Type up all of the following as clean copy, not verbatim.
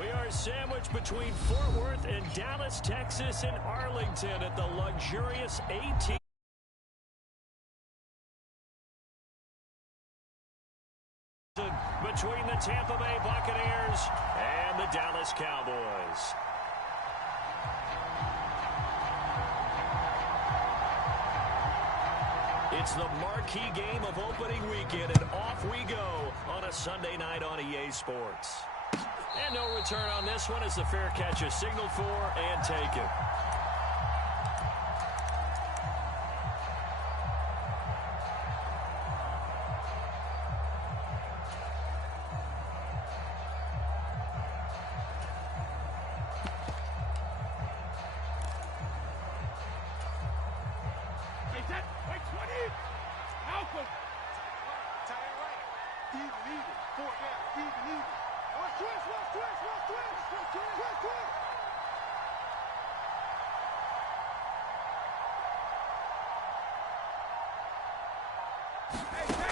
We are sandwiched between Fort Worth and Dallas, Texas, and Arlington at the luxurious 18. Between the Tampa Bay Buccaneers and the Dallas Cowboys. It's the marquee game of opening weekend, and off we go on a Sunday night on EA Sports. And no return on this one as the fair catch is signaled for and taken.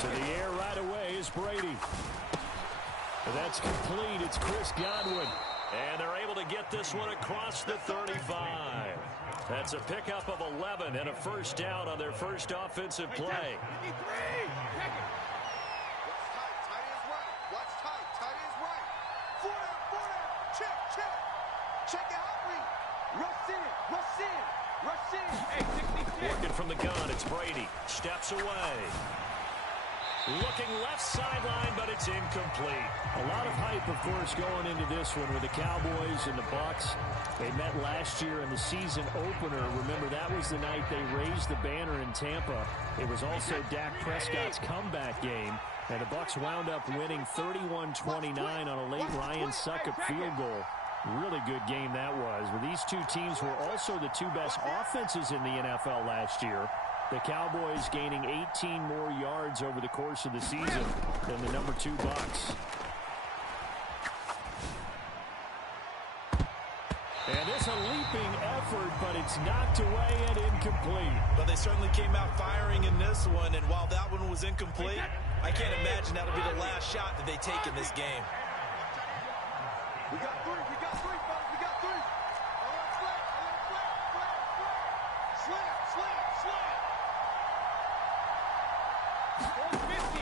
To the air right away is Brady. That's complete. It's Chris Godwin. And they're able to get this one across the 35. That's a pickup of 11 and a first down on their first offensive play. Working from the gun, it's Brady. Steps away. Looking left sideline, but it's incomplete. A lot of hype, of course, going into this one with the Cowboys and the Bucs. They met last year in the season opener. Remember, that was the night they raised the banner in Tampa. It was also Dak Prescott's comeback game, and the Bucs wound up winning 31-29 on a late Ryan Succop field goal. Really good game that was. But these two teams were also the two best offenses in the NFL last year. The Cowboys gaining 18 more yards over the course of the season than the number 2 Bucs. And it's a leaping effort, but it's knocked away and incomplete. But they certainly came out firing in this one, and while that one was incomplete, I can't imagine that'll be the last shot that they take in this game. We got three, folks, we got three. A little slant.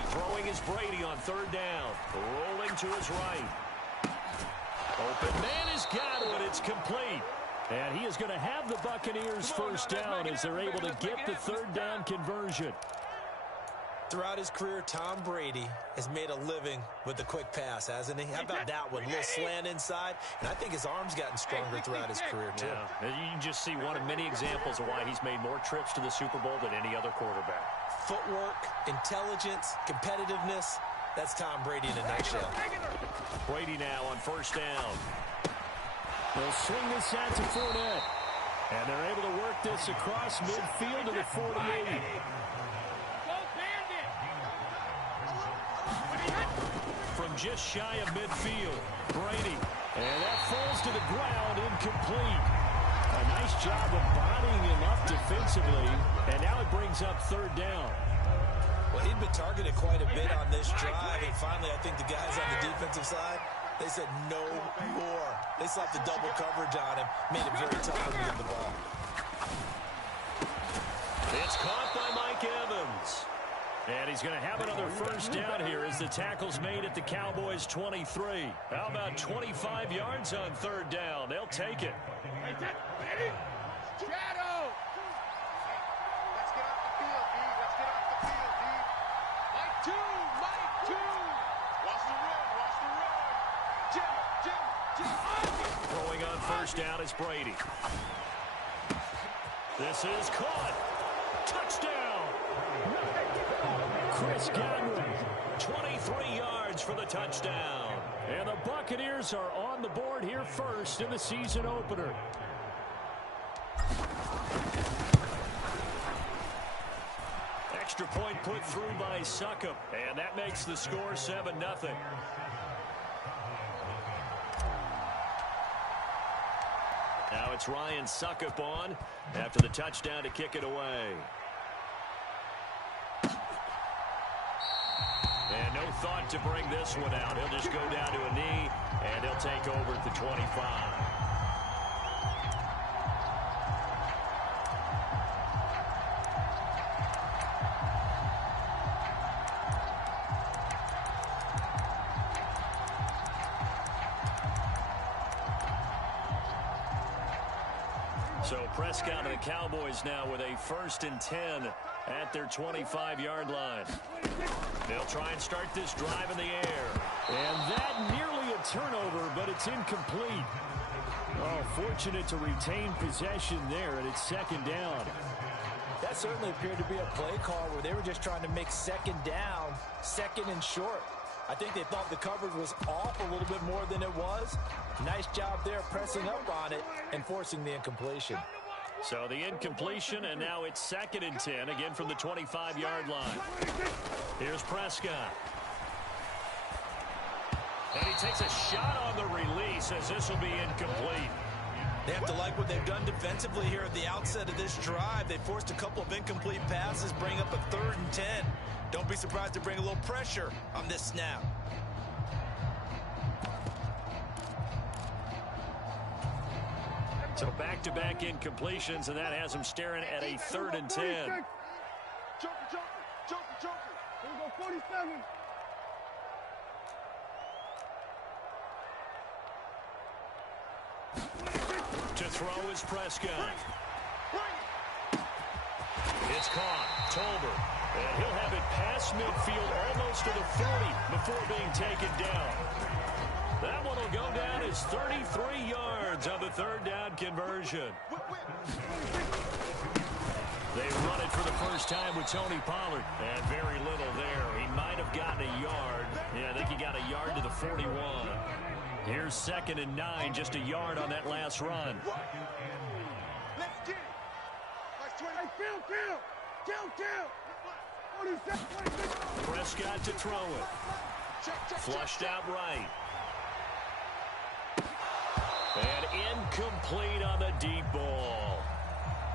Throwing is Brady on third down. Rolling to his right. Open man is Godwin. It's complete. And he is going to have the Buccaneers first down as they're able to get the third down conversion. Throughout his career, Tom Brady has made a living with the quick pass, hasn't he? How about that one? A little slant inside, and I think his arm's gotten stronger throughout his career, too. Yeah. You can just see one of many examples of why he's made more trips to the Super Bowl than any other quarterback. Footwork, intelligence, competitiveness, that's Tom Brady in a nutshell. Brady now on first down. They'll swing this out to Fournette. And they're able to work this across midfield to the 48. From just shy of midfield, Brady. And that falls to the ground, incomplete. A nice job of bodying him up defensively. And now it brings up third down. Well, he'd been targeted quite a bit on this drive. And finally, I think the guys on the defensive side, they said no more. They slapped the double coverage on him. Made it very tough for him to get the ball. It's caught by Mike Evans. And he's going to have another first down here as the tackle's made at the Cowboys' 23. How about 25 yards on third down? They'll take it. Shadow! Let's get off the field, D. Let's get off the field, D. Mike 2! Watch the run! Jim! Throwing on first down is Brady. This is caught. Touchdown! Chris Godwin, 23 yards for the touchdown. And the Buccaneers are on the board here first in the season opener. Extra point put through by Succop, and that makes the score 7-0. Now it's Ryan Succop on after the touchdown to kick it away. And no thought to bring this one out. He'll just go down to a knee And he'll take over at the 25. So Prescott and the Cowboys now with a 1st and 10 at their 25-yard line. They'll try and start this drive in the air. And that nearly a turnover, but it's incomplete. Oh, fortunate to retain possession there, and it's 2nd down. That certainly appeared to be a play call where they were just trying to make 2nd down, 2nd and short. I think they thought the coverage was off a little bit more than it was. Nice job there pressing up on it and forcing the incompletion. So the incompletion, and now it's 2nd and 10, again from the 25-yard line. Here's Prescott. And he takes a shot on the release as this will be incomplete. They have to like what they've done defensively here at the outset of this drive. They forced a couple of incomplete passes, bring up a 3rd and 10. Don't be surprised to bring a little pressure on this snap. So back-to-back incompletions, and that has them staring at a 3rd and 10. Joker. Here we go, 47. To throw is Prescott. It's caught. Tolbert. And he'll have it past midfield almost to the 40 before being taken down. That one will go down as 33 yards on the 3rd down conversion. They run it for the first time with Tony Pollard. And very little there. He might have gotten a yard. Yeah, I think he got a yard to the 41. Here's 2nd and 9, just a yard on that last run. Let's get it. Prescott to throw it. Flushed out right. And incomplete on the deep ball.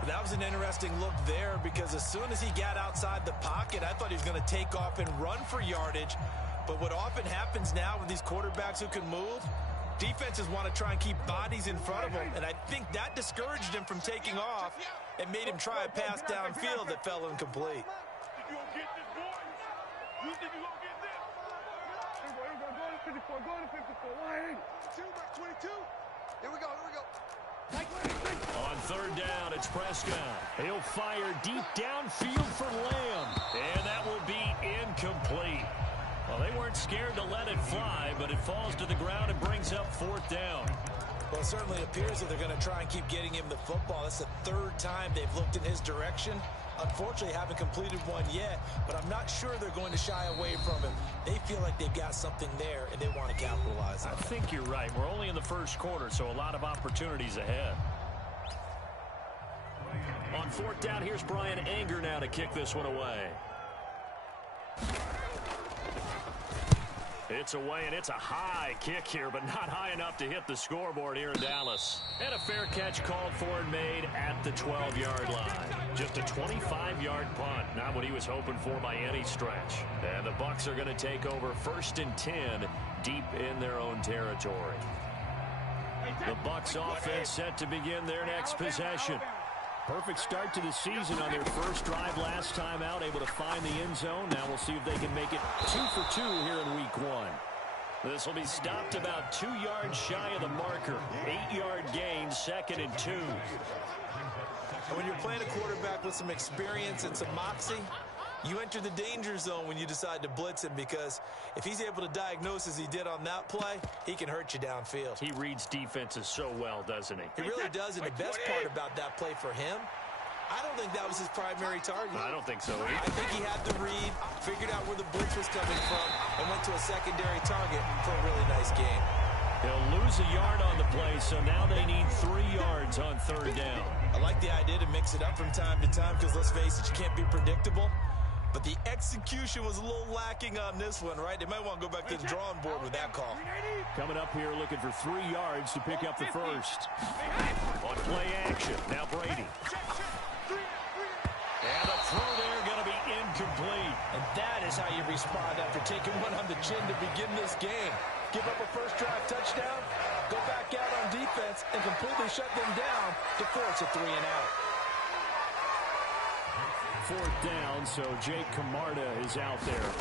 That was an interesting look there because as soon as he got outside the pocket, I thought he was going to take off and run for yardage. But what often happens now with these quarterbacks who can move, defenses want to try and keep bodies in front of them, and I think that discouraged him from taking off and made him try a pass downfield that fell incomplete. You gonna get this, boy? You think you gonna get this? Go to 54, go to 54. 22. Here we go. On 3rd down, it's Prescott. He'll fire deep downfield for Lamb. And that will be incomplete. Well, they weren't scared to let it fly, but it falls to the ground and brings up 4th down. Well, it certainly appears that they're going to try and keep getting him the football. That's the 3rd time they've looked in his direction. Unfortunately, haven't completed one yet, but I'm not sure they're going to shy away from him. They feel like they've got something there, and they want to capitalize on it. I think you're right. We're only in the 1st quarter, so a lot of opportunities ahead. On 4th down, here's Brian Anger now to kick this one away. It's away, and it's a high kick here, but not high enough to hit the scoreboard here in Dallas. And a fair catch called for and made at the 12-yard line. Just a 25-yard punt, not what he was hoping for by any stretch. And the Bucs are going to take over 1st and 10 deep in their own territory. The Bucs offense set to begin their next possession. Perfect start to the season on their first drive last time out, able to find the end zone. Now we'll see if they can make it 2 for 2 here in week 1. This will be stopped about 2 yards shy of the marker. 8-yard gain, 2nd and 2. And when you're playing a quarterback with some experience and some moxie, you enter the danger zone when you decide to blitz him, because if he's able to diagnose as he did on that play, he can hurt you downfield. He reads defenses so well, doesn't he? He really does, and the best part about that play for him, I don't think that was his primary target. I don't think so either. I think he had the read, figured out where the blitz was coming from, and went to a secondary target for a really nice game. He'll lose a yard on the play, so now they need 3 yards on 3rd down. I like the idea to mix it up from time to time because, let's face it, you can't be predictable. But the execution was a little lacking on this one, right? They might want to go back to the drawing board with that call. Coming up here looking for 3 yards to pick up the first. On play action, now Brady. And a throw there going to be incomplete. And that is how you respond after taking one on the chin to begin this game. Give up a first drive touchdown, go back out on defense, and completely shut them down to force a 3-and-out. Fourth down, so Jake Camarda is out there.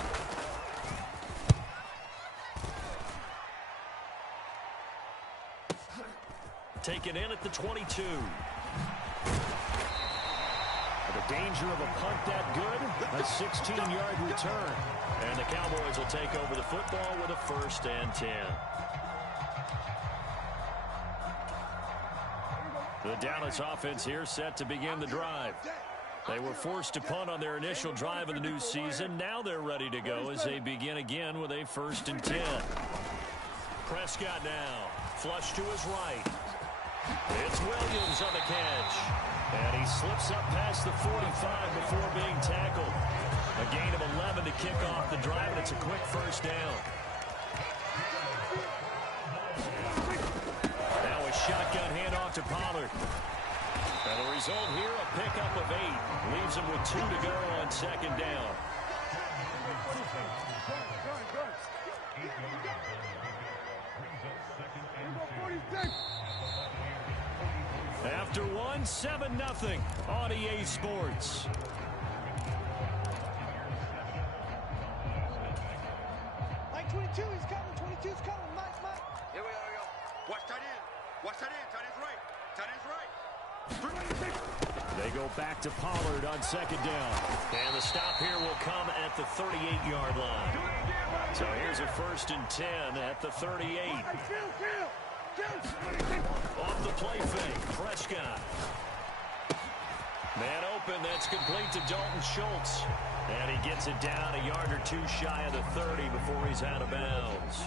Taken in at the 22. The danger of a punt that good, a 16-yard return. And the Cowboys will take over the football with a 1st and 10. The Dallas offense here set to begin the drive. They were forced to punt on their initial drive of the new season. Now they're ready to go as they begin again with a 1st and 10. Prescott now, flush to his right. It's Williams on the catch. And he slips up past the 45 before being tackled. A gain of 11 to kick off the drive, and it's a quick 1st down. Now a shotgun handoff to Pollard. And the result here, a pickup of 8. Leaves him with 2 to go on 2nd down. After one, 7-0 on EA Sports. Mike 22, he's coming. 22's coming. Mike. Here we go. Watch tight end. Watch tight end. Tight end's right. Tight end's right. They go back to Pollard on 2nd down. And the stop here will come at the 38-yard line. So here's a 1st and 10 at the 38. Off the play fake, Prescott. Man open, that's complete to Dalton Schultz. And he gets it down a yard or 2 shy of the 30 before he's out of bounds.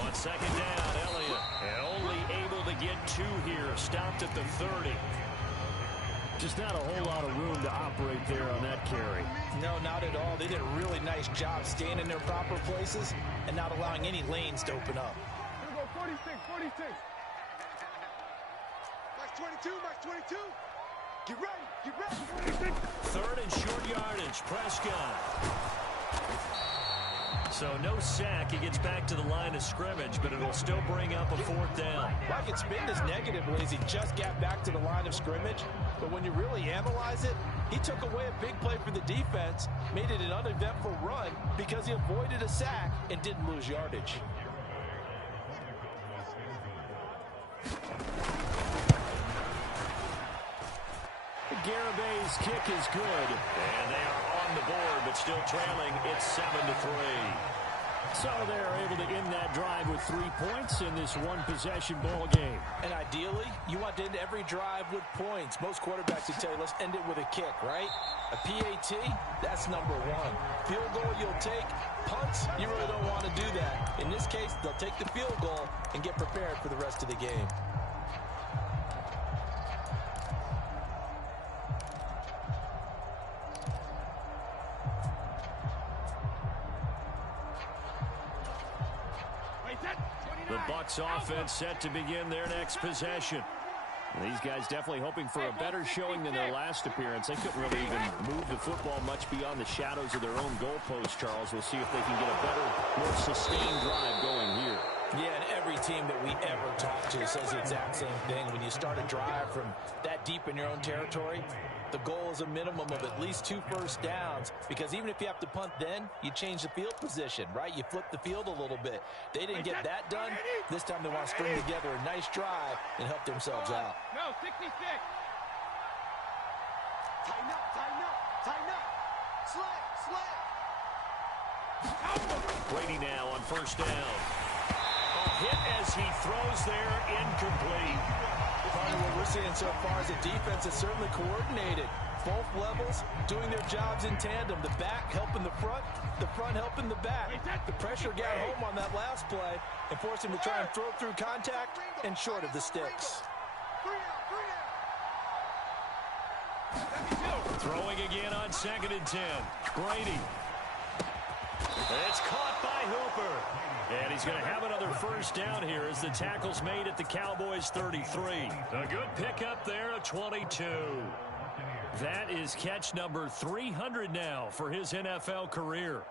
On 2nd down, Elliott. And only able to get 2 here, stopped at the 30. Just not a whole lot of room to operate there on that carry. No, not at all. They did a really nice job staying in their proper places and not allowing any lanes to open up. Here we go, 46. Max 22, Max 22. Get ready. 3rd and short yardage, Prescott. So no sack. He gets back to the line of scrimmage, but it'll still bring up a 4th down. Well, I can spin this negatively as he just got back to the line of scrimmage. But when you really analyze it, he took away a big play for the defense, made it an uneventful run because he avoided a sack and didn't lose yardage. Garabay's kick is good. And they are on the board, but still trailing. It's 7-3. So they're able to end that drive with 3 points in this one-possession ball game. And ideally, you want to end every drive with points. Most quarterbacks would tell you, let's end it with a kick, right? A PAT, that's number 1. Field goal you'll take. Punts, you really don't want to do that. In this case, they'll take the field goal and get prepared for the rest of the game. The Bucs offense set to begin their next possession. These guys definitely hoping for a better showing than their last appearance. They couldn't really even move the football much beyond the shadows of their own goalpost, Charles. We'll see if they can get a better, more sustained drive going here. Yeah, and every team that we ever talk to says the exact same thing. When you start a drive from that deep in your own territory, the goal is a minimum of at least 2 first downs, because even if you have to punt then, you change the field position, right? You flip the field a little bit. They didn't get that done. This time they want to string together a nice drive and help themselves out. No, 66. Tighten up. Slide. Brady now on 1st down. Hit as he throws there, incomplete. Part of what we're seeing so far is the defense is certainly coordinated. Both levels doing their jobs in tandem. The back helping the front helping the back. The pressure got home on that last play and forced him to try and throw through contact and short of the sticks. Throwing again on 2nd and 10. Brady. It's caught by Hooper. And he's he's going to have another first down here as the tackle's made at the Cowboys 33. A good pickup there, a 22. That is catch number 300 now for his NFL career.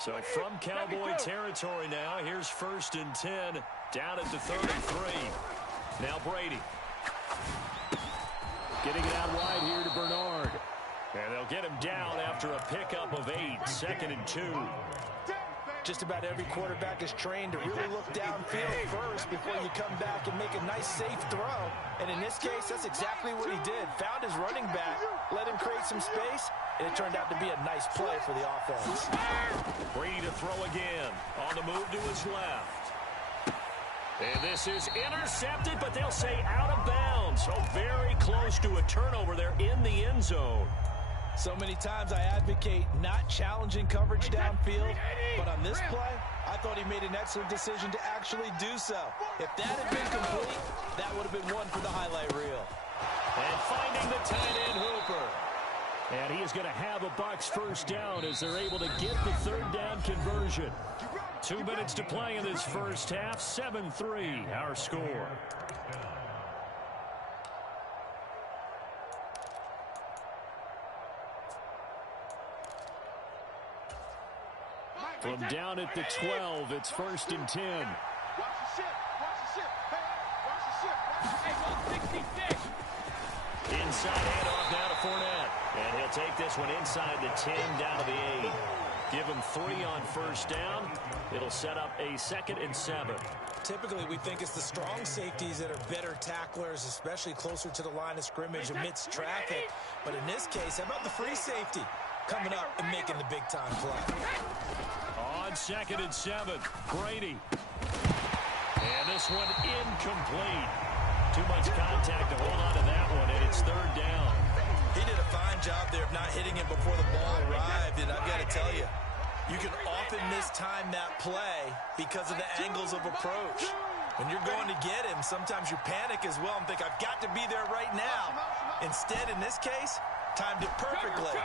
So from Cowboy territory now, here's 1st and 10 down at the 33. Now Brady. Getting it out wide here to Bernard. And they'll get him down after a pickup of 8, 2nd and 2. Just about every quarterback is trained to really look downfield first before you come back and make a nice, safe throw. And in this case, that's exactly what he did. Found his running back, let him create some space, and it turned out to be a nice play for the offense. Brady to throw again. On the move to his left. And this is intercepted, but they'll say out of bounds. So very close to a turnover there in the end zone. So many times I advocate not challenging coverage downfield, but on this play, I thought he made an excellent decision to actually do so. If that had been complete, that would have been one for the highlight reel. And finding the tight end Hooper. And he is going to have a Bucs first down as they're able to get the 3rd down conversion. 2 minutes to play in this first half, 7-3 our score. From down at the 12, it's 1st and 10. Watch the ship. Watch the ship. Hey, watch the ship. Hey, 66. Inside handoff now to Fournette. And he'll take this one inside the 10 down to the 8. Give him 3 on first down. It'll set up a 2nd and 7. Typically, we think it's the strong safeties that are better tacklers, especially closer to the line of scrimmage amidst traffic. But in this case, how about the free safety coming up and making the big-time play? On 2nd and 7, Brady. And this one incomplete. Too much contact to hold on to that one, and it's 3rd down. He did a fine job there of not hitting him before the ball arrived, and I've got to tell you, you can often mistime that play because of the angles of approach. When you're going to get him, sometimes you panic as well and think, I've got to be there right now. Instead, in this case, timed it perfectly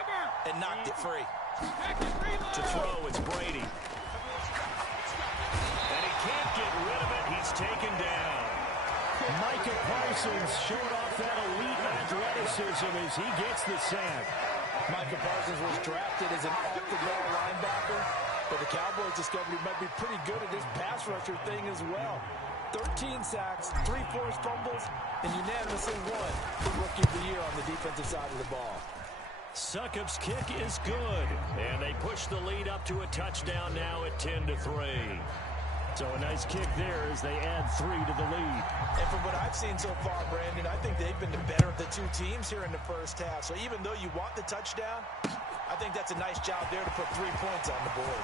and knocked it free. To throw, it's Brady. And he can't get rid of it. He's taken down. Micah Parsons showing off that elite athleticism as he gets the sack. Micah Parsons was drafted as an off-the-ball linebacker, but the Cowboys discovered he might be pretty good at this pass rusher thing as well. 13 sacks, 3 forced fumbles, and unanimously won the Rookie of the Year on the defensive side of the ball. Succop's kick is good, and they push the lead up to a touchdown now at 10-3. So a nice kick there as they add 3 to the lead. And from what I've seen so far, Brandon, I think they've been the better of the 2 teams here in the first half. So even though you want the touchdown, I think that's a nice job there to put 3 points on the board.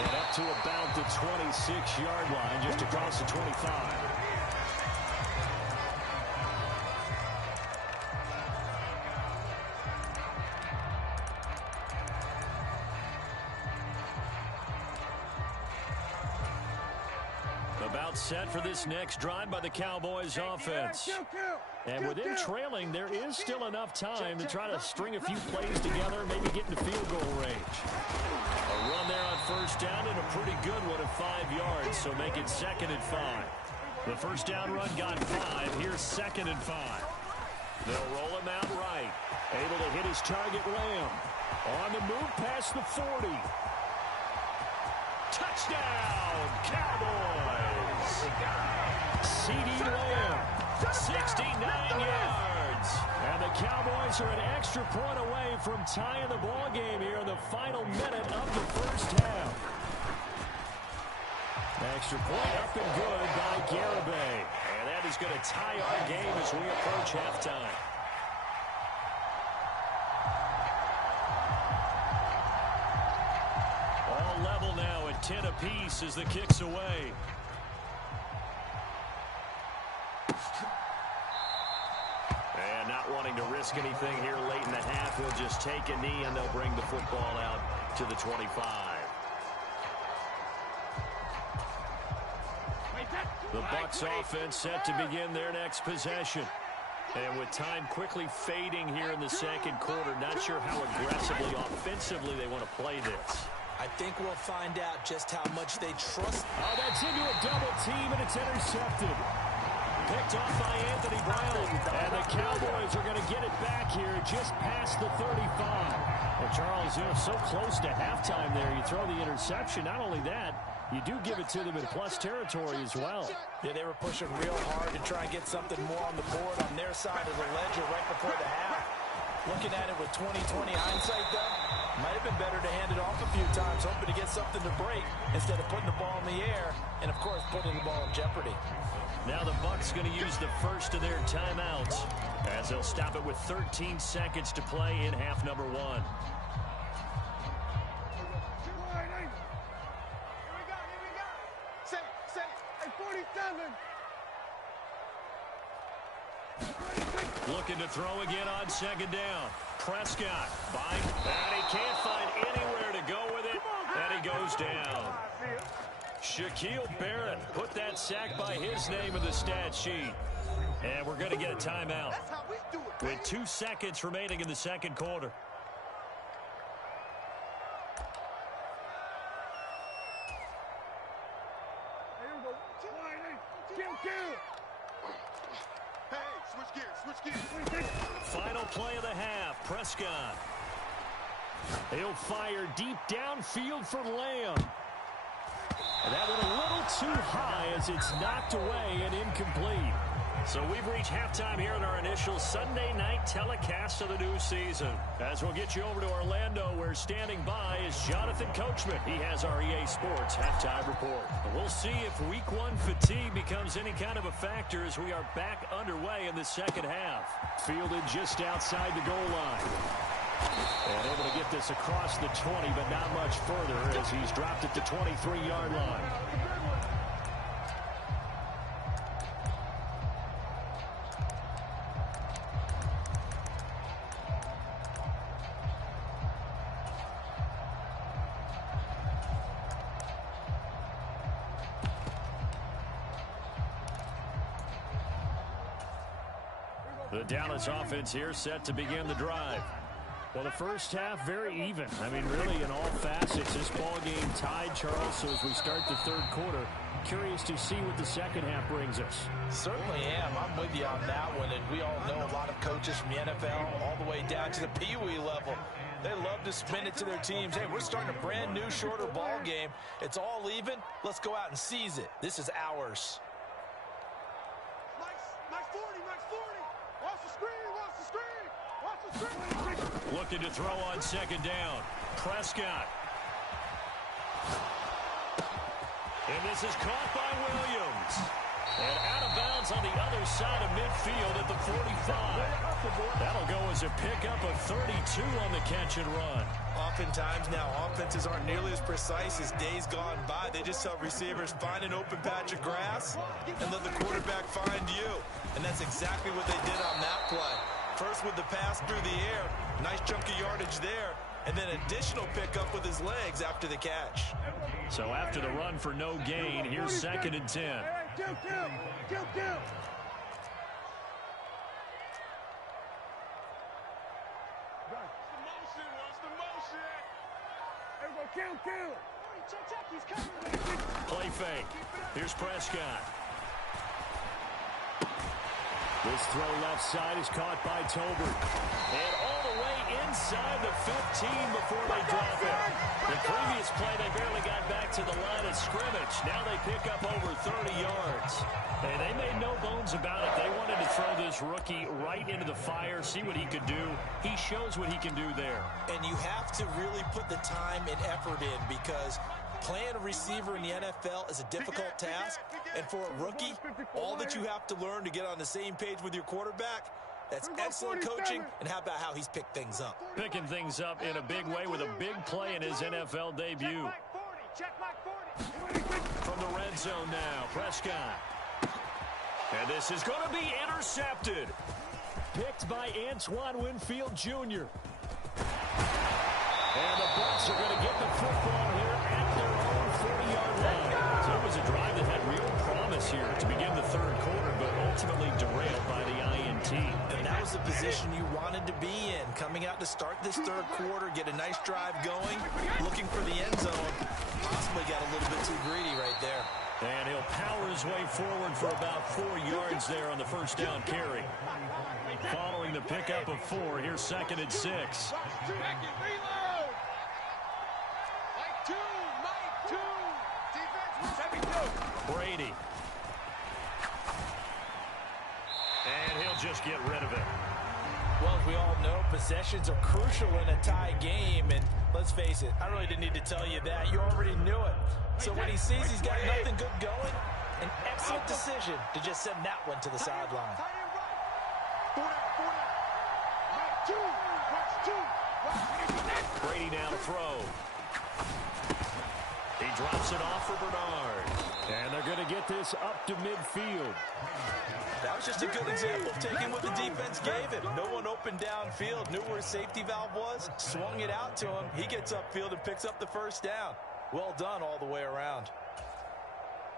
And up to about the 26-yard line, just across the 25. About set for this next drive by the Cowboys offense. And with them trailing, there is still enough time to try to string a few plays together, maybe get into field goal range. A run there on first down and a pretty good one of 5 yards, so make it 2nd and 5. The first down run got 5. Here's 2nd and 5. They'll roll him out right. Able to hit his target, Lamb. On the move past the 40. Touchdown, Cowboys! C.D. Lamb, 69 yards. And the Cowboys are an extra point away from tying the ball game here in the final minute of the first half. Extra point up and good by Garibay. And that is going to tie our game as we approach halftime. All level now at 10 apiece as the kick's away. And not wanting to risk risk anything here late in the half. He'll just take a knee, and they'll bring the football out to the 25. The Bucs offense set to begin their next possession. And with time quickly fading here in the second quarter, not sure how aggressively, offensively they want to play this. I think we'll find out just how much they trust. Oh, that's into a double team, and it's intercepted. Picked off by Anthony Brown. And the Cowboys are going to get it back here just past the 35. Well, Charles, so close to halftime there. You throw the interception. Not only that, you do give it to them in plus territory as well. Yeah, they were pushing real hard to try and get something more on the board on their side of the ledger right before the half. Looking at it with 20/20 hindsight, though, might have been better to hand it off a few times, hoping to get something to break instead of putting the ball in the air and, of course, putting the ball in jeopardy. Now the Bucs going to use the first of their timeouts as they'll stop it with 13 seconds to play in half number 1. Looking to throw again on second down. Prescott and he can't find anywhere to go with it, and he goes down. Shaquille Barrett put that sack by his name in the stat sheet. And we're going to get a timeout with 2 seconds remaining in the second quarter. Final play of the half. Prescott. He'll fire deep downfield for Lamb. That one a little too high as it's knocked away and incomplete. So we've reached halftime here in our initial Sunday night telecast of the new season. As we'll get you over to Orlando, where standing by is Jonathan Coachman. He has our EA Sports halftime report. We'll see if week 1 fatigue becomes any kind of a factor as we are back underway in the second half. Fielded just outside the goal line. And able to get this across the 20, but not much further as he's dropped at the 23-yard line. The Dallas offense here set to begin the drive. Well, the first half, very even. I mean, really, in all facets, this ball game tied, Charles. So as we start the third quarter, curious to see what the second half brings us. Certainly am. I'm with you on that one. And we all know a lot of coaches from the NFL all the way down to the Pee Wee level. They love to spin it to their teams. Hey, we're starting a brand new, shorter ball game. It's all even. Let's go out and seize it. This is ours. Mike 40. Watch the screen. Looking to throw on second down. Prescott. And this is caught by Williams. And out of bounds on the other side of midfield at the 45. That'll go as a pickup of 32 on the catch and run. Oftentimes now, offenses aren't nearly as precise as days gone by. They just tell receivers, find an open patch of grass and let the quarterback find you. And that's exactly what they did on that play. First with the pass through the air, nice chunk of yardage there, and then additional pickup with his legs after the catch. So after the run for no gain, here's 2nd and 10. Kill. Play fake. Here's Prescott. This throw left side is caught by Tolbert. And all the way inside the 15 before they drop it. The previous play, they barely got back to the line of scrimmage. Now they pick up over 30 yards. And they made no bones about it. They wanted to throw this rookie right into the fire, see what he could do. He shows what he can do there. And you have to really put the time and effort in, because playing a receiver in the NFL is a difficult task. And for a rookie, all that you have to learn to get on the same page with your quarterback, that's excellent coaching. And how about how he's picked things up? Picking things up in a big way with a big play in his NFL debut. From the red zone now, Prescott. And this is going to be intercepted. picked by Antoine Winfield Jr. And the Bucs are going to get the football here at their own 40-yard line. So it was a drive that had real promise here to begin the third quarter, but ultimately derailed by the INT. And that was the position you wanted to be in. Coming out to start this third quarter, get a nice drive going, looking for the end zone. Possibly got a little bit too greedy right there. And he'll power his way forward for about 4 yards there on the first down carry. Following the pickup of 4, here's 2nd and 6. Brady. And he'll just get rid of it. Well, as we all know, possessions are crucial in a tie game. And let's face it, I really didn't need to tell you that. You already knew it. So when he sees he's got nothing good going, an excellent decision to just send that one to the sideline. Brady now to throw. He drops it off for Bernard. And they're going to get this up to midfield. That was just a good example of taking what the defense gave him. No one opened downfield, knew where his safety valve was, swung it out to him. He gets upfield and picks up the first down. Well done all the way around.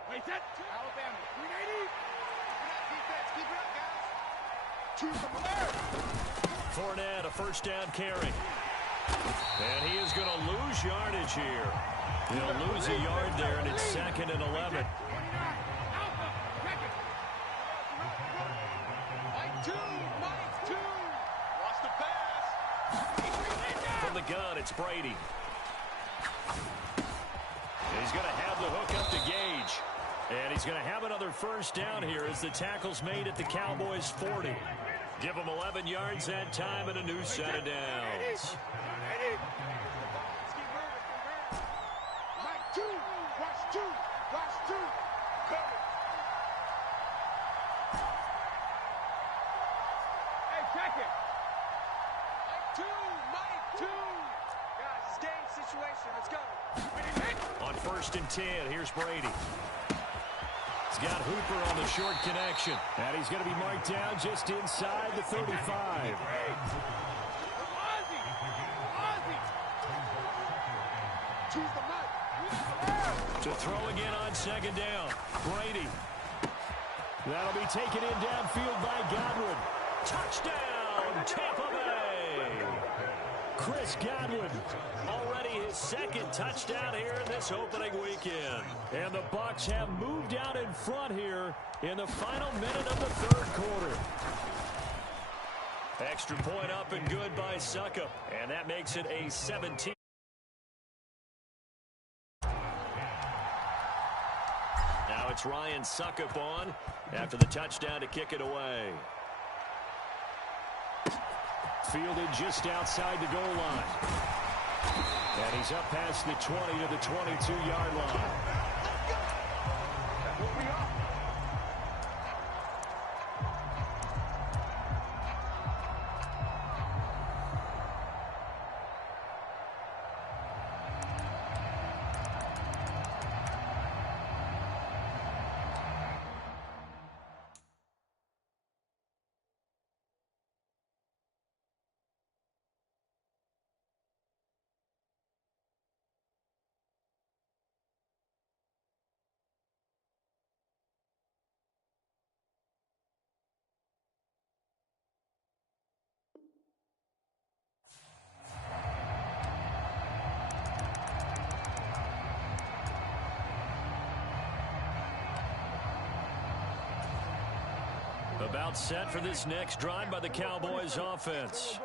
Alabama, 380. Defense, keep it up, guys. Choose the player. Fournette, a first down carry. And he is going to lose yardage here. He'll lose a yard there, and it's 2nd and 11. From the gun, it's Brady. He's going to have the hook up to Gage. And he's going to have another first down here as the tackle's made at the Cowboys' 40. Give him 11 yards that time and a new set of downs. On 1st and 10, here's Brady. He's got Hooper on the short connection. And he's going to be marked down just inside the 35. To throw again on 2nd down. Brady. That'll be taken in downfield by Godwin. Touchdown, Tampa Bay. Chris Godwin, already his 2nd touchdown here in this opening weekend. And the Bucs have moved out in front here in the final minute of the third quarter. Extra point up and good by Suckup. And that makes it a 17. Now it's Ryan Suckup on after the touchdown to kick it away. Fielded just outside the goal line. And he's up past the 20 to the 22-yard line. About set for this next drive by the Cowboys offense.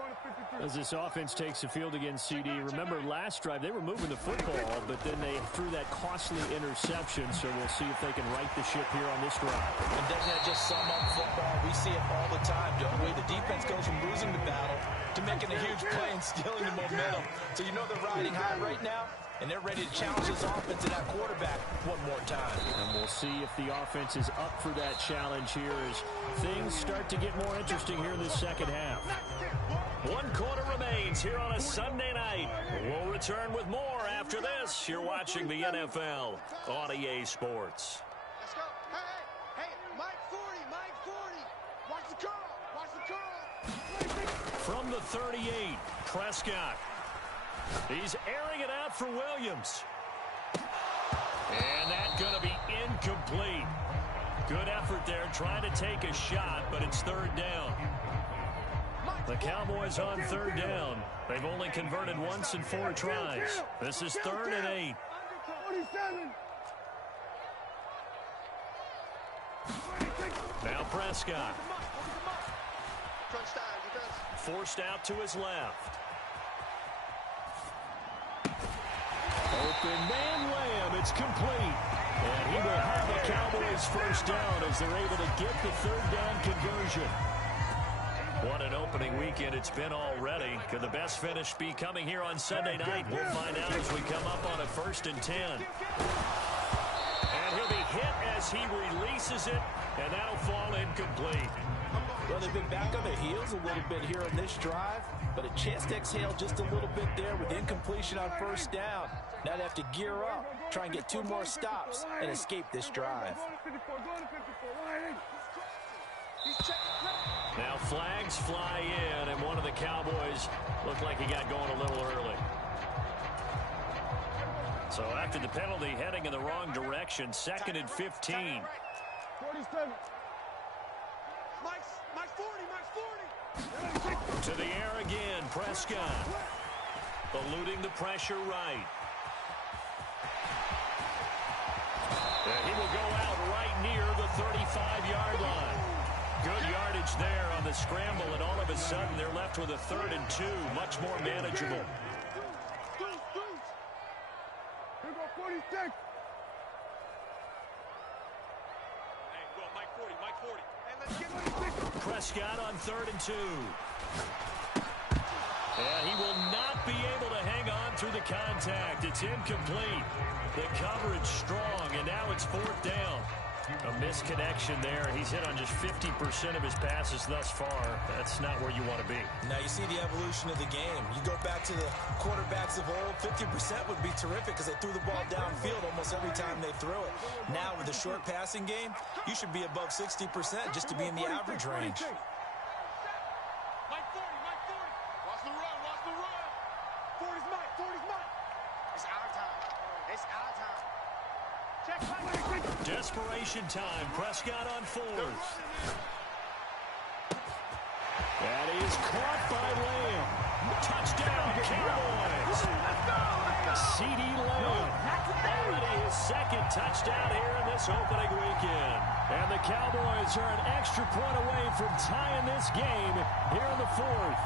As this offense takes the field against CD, remember last drive they were moving the football, but then they threw that costly interception, so we'll see if they can right the ship here on this drive. And doesn't that just sum up football? We see it all the time, don't we? The defense goes from losing the battle to making a huge play and stealing the momentum. So you know they're riding high right now, and they're ready to challenge this offense and that quarterback one more time. And we'll see if the offense is up for that challenge here as things start to get more interesting here in the second half. 1 quarter remains here on a Sunday night. We'll return with more after this. You're watching the NFL on EA Sports. Let's go. Hey, Mike 40, Mike 40. Watch the curl, watch the curl. From the 38, Prescott. He's airing it out for Williams. And that's going to be incomplete. Good effort there trying to take a shot, but it's third down. The Cowboys on third down. They've only converted once in 4 tries. This is 3rd and 8. Now Prescott. Forced out to his left. Open man Lamb. It's complete. And he will have the Cowboys first down as they're able to get the third down conversion. What an opening weekend it's been already. Could the best finish be coming here on Sunday night? We'll find out as we come up on a 1st and 10. And he'll be hit as he releases it, and that'll fall incomplete. Well, they've been back on their heels a little bit here in this drive, but a chance to exhale just a little bit there with incompletion on first down. Now they have to gear up, try and get 2 more stops, and escape this drive. Now flags fly in, and one of the Cowboys looked like he got going a little early. So after the penalty, heading in the wrong direction, 2nd and 15. 47. Mike's 40, Mike's 40. To the air again, Prescott. Eluding the pressure right. And he will go out right near the 35-yard line. Good yardage there on the scramble, and all of a sudden they're left with a 3rd and 2, much more manageable. Here go 46. Hey, well, Mike 40, Mike 40. Hey, let's get 46. Prescott on 3rd and 2. And he will not be able to hang on through the contact. It's incomplete. The coverage strong, and now it's 4th down. A misconnection there. He's hit on just 50% of his passes thus far. That's not where you want to be. Now you see the evolution of the game. You go back to the quarterbacks of old, 50% would be terrific because they threw the ball downfield almost every time they threw it. Now with the short passing game, you should be above 60% just to be in the average range. Mike 40, Mike 40. Watch the run, watch the run. 40's Mike, 40's Mike. It's our time. It's our time. Check Mike. Desperation time. Prescott on 4th. That is caught by Lamb. Touchdown, Cowboys. C.D. Lamb. Already his 2nd touchdown here in this opening weekend. And the Cowboys are an extra point away from tying this game here in the 4th.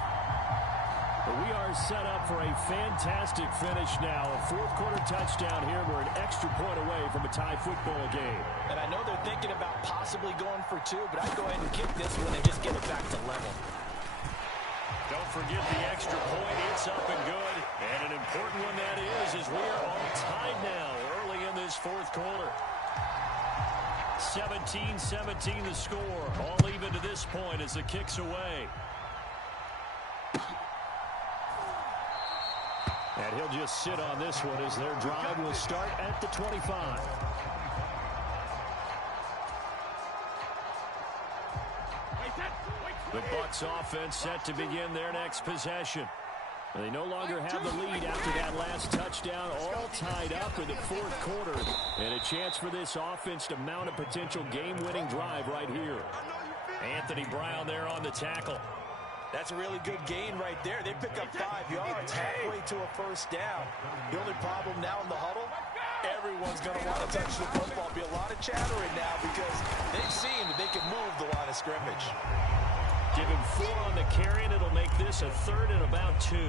But we are set up for a fantastic finish now. A 4th-quarter touchdown here. We're an extra point away from a tie football game. And I know they're thinking about possibly going for 2, but I'd go ahead and kick this one and just get it back to level. Don't forget the extra point. It's up and good. And an important one that is as we are all tied now early in this 4th quarter. 17-17 the score. All even to this point as the kick's away. And he'll just sit on this one as their drive will start at the 25. The Bucs offense set to begin their next possession. They no longer have the lead after that last touchdown, all tied up in the 4th quarter. And a chance for this offense to mount a potential game-winning drive right here. Anthony Brown there on the tackle. That's a really good gain right there. They pick up 5 yards halfway to a first down. The only problem now in the huddle, everyone's going to want to touch the football. Be a lot of chattering now because they've seen that they can move the line of scrimmage. Give him 4 on the carry, and it'll make this a 3rd and about 2.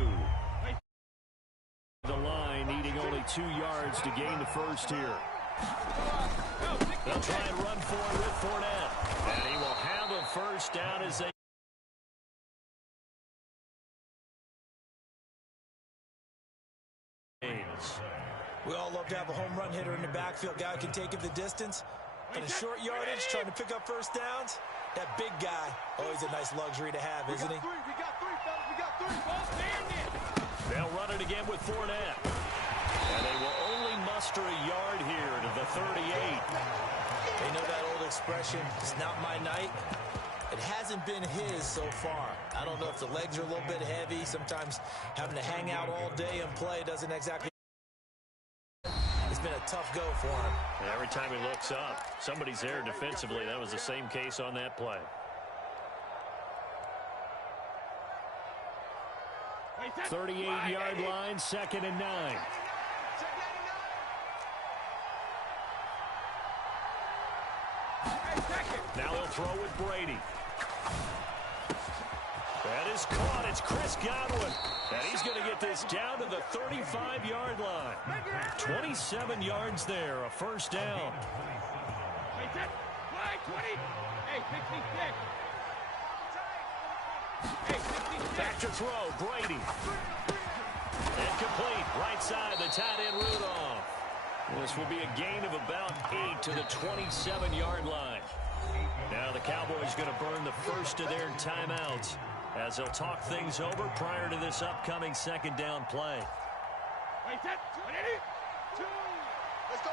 The line needing only 2 yards to gain the first here. They'll try and run for it with Fournette. And he will have a first down as they We all love to have a home run hitter in the backfield. Guy who can take it the distance. And a short yardage, trying to pick up first downs. That big guy, always a nice luxury to have, isn't he? We got 3, fellas. We got 3. Ball stand in. They'll run it again with Fournette. And they will only muster a yard here to the 38. They know that old expression, it's not my night. It hasn't been his so far. I don't know if the legs are a little bit heavy. Sometimes having to hang out all day and play doesn't exactly... It's been a tough go for him. And every time he looks up, somebody's there defensively. That was the same case on that play. 38-yard line, 2nd and 9. Now he'll throw with Brady. That is caught. It's Chris Godwin. And he's going to get this down to the 35-yard line. 27 yards there, a first down. Back to throw, Brady. Incomplete, right side, the tight end Rudolph. This will be a gain of about 8 to the 27-yard line. Now the Cowboys going to burn the first of their timeouts as they'll talk things over prior to this upcoming 2nd down play. Let's go,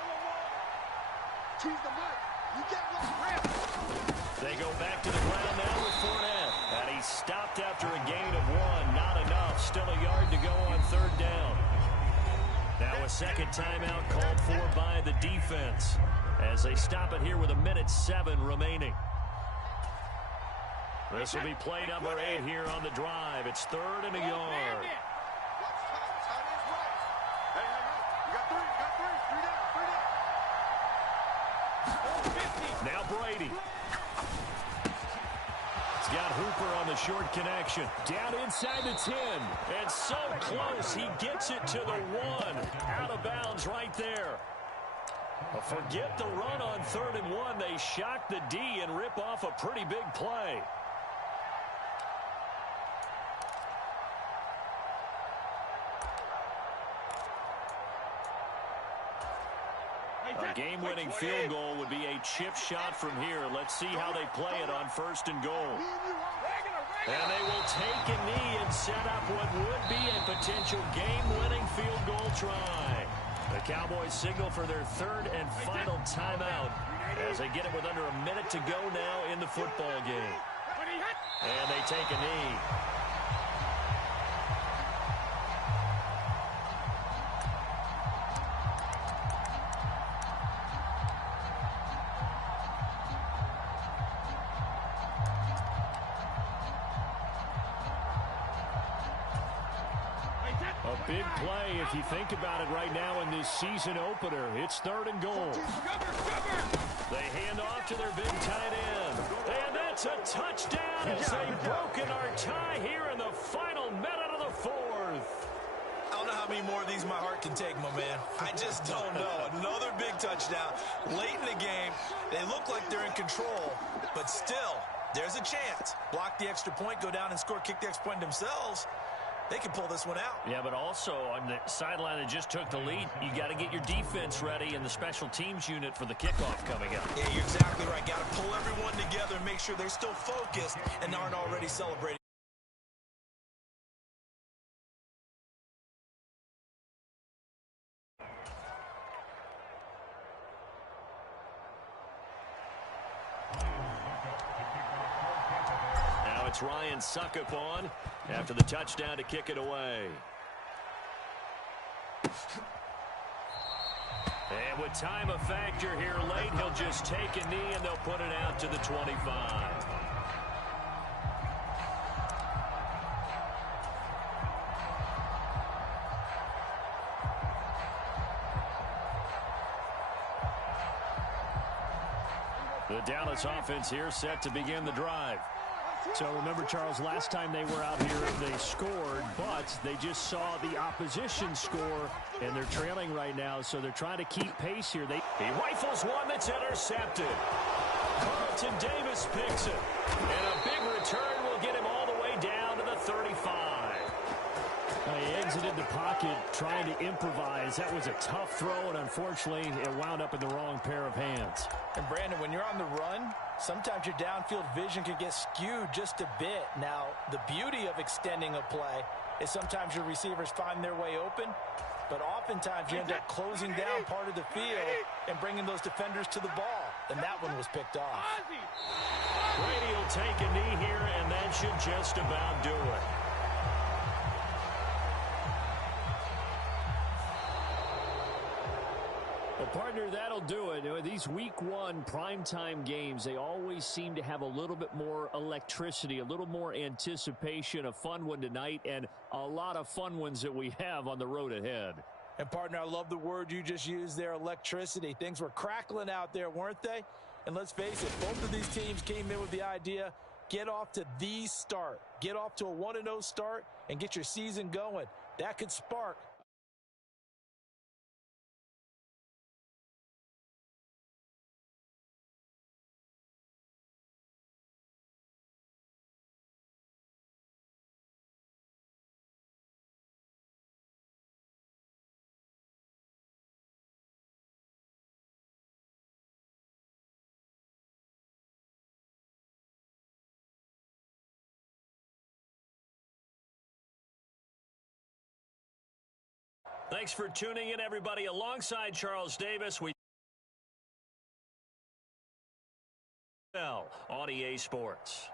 choose the mic. You get one. They go back to the ground now with Fournette. And he stopped after a gain of 1. Not enough. Still a yard to go on 3rd down. Now a second timeout called for by the defense as they stop it here with 1:07 remaining. This will be play number 8 here on the drive. It's 3rd and a yard. Now Brady. He's got Hooper on the short connection. Down inside the 10. And so close. He gets it to the 1. Out of bounds right there. Forget the run on 3rd and 1. They shock the D and rip off a pretty big play. A game-winning field goal would be a chip shot from here. Let's see how they play it on 1st and goal. And they will take a knee and set up what would be a potential game-winning field goal try. The Cowboys signal for their 3rd and final timeout as they get it with under a minute to go now in the football game. And they take a knee. A big play if you think about it right now in this season opener. It's 3rd and goal. They hand off to their big tight end. And that's a touchdown as they've broken our tie here in the final minute of the 4th. I don't know how many more of these my heart can take, my man. I just don't know. Another big touchdown late in the game. They look like they're in control, but still, there's a chance. Block the extra point, go down and score, kick the extra point themselves. They can pull this one out. Yeah, but also on the sideline that just took the lead, you got to get your defense ready and the special teams unit for the kickoff coming up. Yeah, you're exactly right. Got to pull everyone together and make sure they're still focused and aren't already celebrating. Now it's Ryan Suckup on after the touchdown to kick it away. And with time a factor here late, he'll just take a knee and they'll put it out to the 25. The Dallas offense here set to begin the drive. So remember, Charles, last time they were out here, they scored, but they just saw the opposition score, and they're trailing right now, so they're trying to keep pace here. He rifles one that's intercepted. Carlton Davis picks it. And a big return will get him all the way down to the 35. He exited the pocket trying to improvise. That was a tough throw, and unfortunately, it wound up in the wrong pair of hands. And, Brandon, when you're on the run, sometimes your downfield vision can get skewed just a bit. Now, the beauty of extending a play is sometimes your receivers find their way open, but oftentimes you end up closing down part of the field and bringing those defenders to the ball. and that one was picked off. Brady will take a knee here, and that should just about do it. Well, partner, that'll do it. These week one primetime games, they always seem to have a little bit more electricity, a little more anticipation. A fun one tonight, and a lot of fun ones that we have on the road ahead. And, partner, I love the word you just used there, electricity. Things were crackling out there, weren't they? And let's face it, both of these teams came in with the idea, get off to the start. Get off to a 1-0 start and get your season going. That could spark Thanks for tuning in, everybody. Alongside Charles Davis, we on EA Sports.